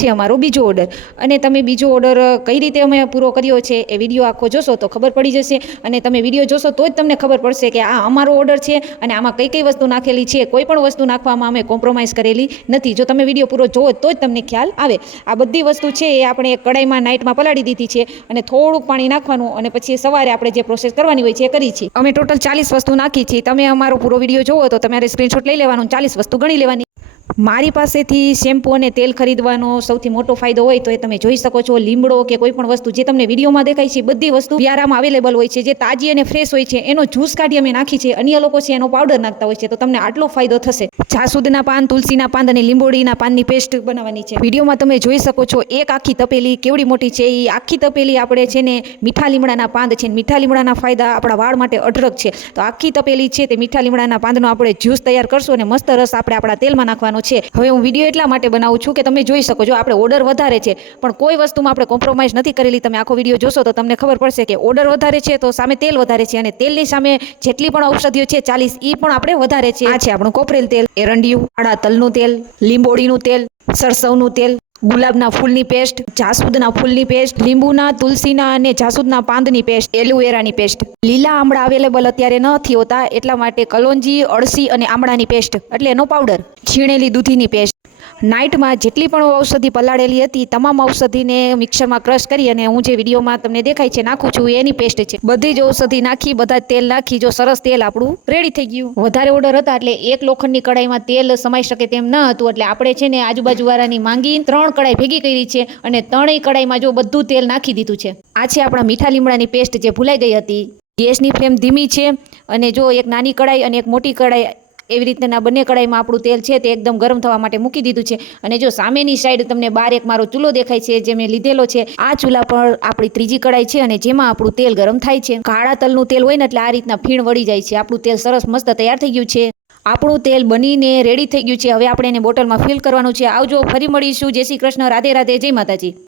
છે અમારો બીજો ઓર્ડર અને તમે બીજો ઓર્ડર કઈ રીતે અમે પૂરો કર્યો છે એ વિડીયો આખો જોશો તો ખબર પડી જશે અને તમે વિડીયો જોશો તો જ તમને ખબર પડશે કે આ અમારો ઓર્ડર છે અને આમાં કઈ કઈ વસ્તુ નાખેલી છે. કોઈ પણ વસ્તુ નાખવામાં અમે કોમ્પ્રોમાઇઝ કરેલી નથી. જો તમે વિડીયો પૂરો જોવો તો જ તમને ખ્યાલ આવે. આ બધી વસ્તુ છે એ આપણે કડાઈમાં નાઇટમાં પલાળી દીધી છે અને થોડુંક પાણી નાખવાનું અને પછી સવારે આપણે જે પ્રોસેસ કરવાની હોય છે એ કરી છે. અમે ટોટલ 40 વસ્તુ નાખી છે. તમે અમારો પૂરો વિડીયો જોવો તો તમારે સ્ક્રીનશોટ લઈ લેવાનું, 40 વસ્તુ ગણી લેવાની. મારી પાસેથી શેમ્પૂ અને તેલ ખરીદવાનો સૌથી મોટો ફાયદો હોય તો એ તમે જોઈ શકો છો. લીમડો કે કોઈ પણ વસ્તુ જે તમને વિડીયોમાં દેખાય છે બધી વસ્તુ વ્યારામાં અવેલેબલ હોય છે. જે તાજી અને ફ્રેશ હોય છે એનો જ્યુસ કાઢી અમે નાખી છે. અન્ય લોકો છે એનો પાવડર નાખતા હોય છે. તો તમને આટલો ફાયદો થશે. જાસૂદના પાન, તુલસીના પાન અને લીંબોડીના પાનની પેસ્ટ બનાવવાની છે. વિડીયોમાં તમે જોઈ શકો છો એક આખી તપેલી કેવડી મોટી છે. એ આખી તપેલી આપણે છે ને મીઠા લીમડાના પાંદ છે. મીઠા લીમડાના ફાયદા આપણા વાળ માટે અઢળક છે. તો આખી તપેલી છે તે મીઠા લીમડાના પાંદનો આપણે જ્યુસ તૈયાર કરશું અને મસ્ત રસ આપણે આપણા તેલમાં નાખવાનો છે. હવે હું વિડીયો એટલા માટે બનાવું છું કે તમે જોઈ શકો છો આપણે ઓર્ડર વધારે છે પણ કોઈ વસ્તુમાં આપણે કોમ્પ્રોમાઇઝ નથી કરેલી. તમે આખો વિડીયો જોશો તો તમને ખબર પડશે કે ઓર્ડર વધારે છે તો સામે તેલ વધારે છે અને તેલની સામે જેટલી પણ ઔષધિઓ છે 40 એ પણ આપણે વધારે છે. આ છે આપણું કોપરેલ તેલ, એરંડિયું, આડા તલનું તેલ, લીંબોડીનું તેલ, સરસવનું તેલ, ગુલાબના ફૂલની પેસ્ટ, જાસૂદના ફૂલની પેસ્ટ, લીંબુના, તુલસીના અને જાસૂદના પાંદની પેસ્ટ, એલોવેરાની પેસ્ટ. લીલા આમળા અવેલેબલ અત્યારે નથી હોતા એટલા માટે કલોંજી, અળસી અને આમળાની પેસ્ટ એટલે એનો પાવડર, છીણેલી દૂધીની પેસ્ટ. નાઇટમાં જેટલી પણ ઔષધિ પલાળેલી હતી તમામ ઔષધિને મિક્સરમાં ક્રશ કરી અને હું જે વિડીયોમાં તમને દેખાય છે નાખું છું એની પેસ્ટ છે. બધી જ ઔષધિ નાખી, બધા તેલ નાખી, જો સરસ તેલ આપણું રેડી થઈ ગયું. વધારે ઓર્ડર હતા એટલે એક લોખંડની કડાઈમાં તેલ સમાઈ શકે તેમ ન હતું એટલે આપણે છે ને આજુબાજુવાળાની માંગી 3 કડાઈ ભેગી કરી છે અને 3 કડાઈમાં જો બધું તેલ નાખી દીધું છે. આ છે આપણા મીઠા લીમડાની પેસ્ટ જે ભૂલાઈ ગઈ હતી. ગેસની ફ્લેમ ધીમી છે અને જો એક નાની કડાઈ અને એક મોટી કડાઈ એવી રીતના બંને કડાઈમાં આપણું તેલ છે તે એકદમ ગરમ થવા માટે મૂકી દીધું છે. અને જો સામેની સાઈડ તમને બહાર એક મારો ચૂલો દેખાય છે જે મેં લીધેલો છે. આ ચૂલા પર આપણી ત્રીજી કડાઈ છે અને જેમાં આપણું તેલ ગરમ થાય છે. કાળા તલનું તેલ હોય ને એટલે આ રીતના ફીણ વળી જાય છે. આપણું તેલ સરસ મસ્ત તૈયાર થઈ ગયું છે. આપણું તેલ બનીને રેડી થઈ ગયું છે. હવે આપણે એને બોટલમાં ફિલ કરવાનું છે. આવજો, ફરી મળીશું. જય શ્રી કૃષ્ણ, રાધે રાધે, જય માતાજી.